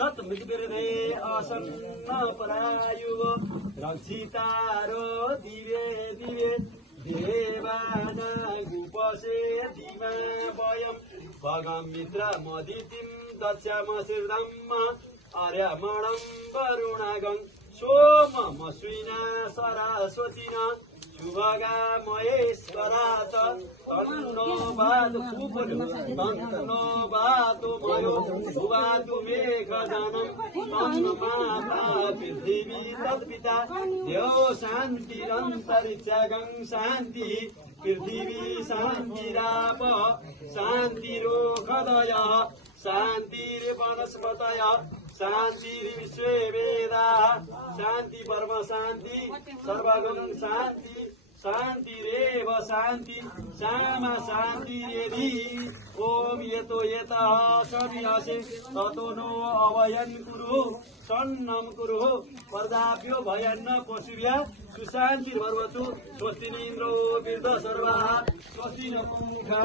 सत्मृतिर्ने असन्न परायुव रक्षितारो दिवे दिवे देवानागुपसे दिमा वयं भगमित्र मदितिं दक्षमशीर्धम् आर्यमणं वरुणागं सोममश्विना सरस्वतिना शुभगा महेश्वरात तन्नो बाधु तन्नो बाधु मयो शुभातु मेघदानं तन्नो माता पृथिवी तत्पिता देव शान्तिरन्तरिक्षगं शान्तिः पृथिवी शान्तिराप शान्तिरोषधयः शान्तिर्वनस्पतयः शान्तिर्विश्वे वेदाः शान्ति परम शान्ति सर्वगं शान्ति शान्तिरेव शान्ति श्यामा शान्तिरेधि ओम यतो यतः सविनाशे ततो नो अभयं कुरु सन्नं कुरु पर्दाभ्यो भयन्न पशुभ्यः सुशान्तिर्भवतु स्वस्ति न इन्द्रो वृद्धसर्वाः स्वस्ति न पूषा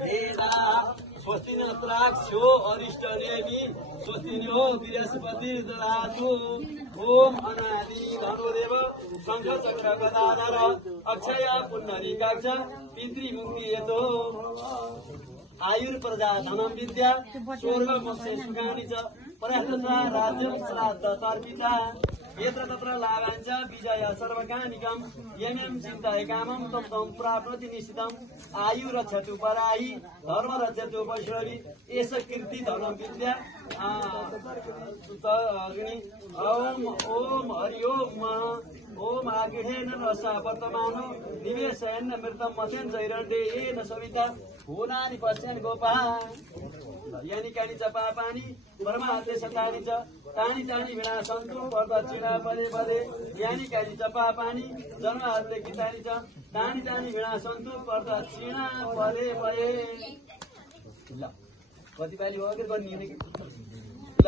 वेदाः स्वस्ति न प्राक्षो अरिष्टनेमि स्वस्ति नो बृहस्पतिर्ददातु ओम अनादि धनुदेव शंख चक्र गदाधर अक्षय पुण्डरीकाक्ष पितृमुक्ति हेतो आयुर्प्रजा धनं विद्या स्वर्ग मोक्ष सुखानि च पर्याप्तता राज्यं श्राद्ध तर्पिता यत्र तत्र लाभाञ्च विजय सर्वकानिकं यं चिन्तये कामं तं तं प्राप्नोति निश्चितम् आयु रक्षतु पराहि धर्म रक्षतु वैष्णवी एष कीर्ति धनं विद्या ओम ओम हरि ओम ओम आगृहेण रसा वर्तमानो निवेशयन् मृतं मथेन चैरण्डे येन सविता भुवनानि पश्यन् गोपा यानि कानि च पापानि परमार्थे सतानि च तानि तानि विनाशन्तु प्रदक्षिणा पदे पदे यानि कानि च पापानि जन्महरूले गीतानि च तानि तानि विनाशन्तु प्रदक्षिणा पदे पदे ल कति पालि हो कि गर्नु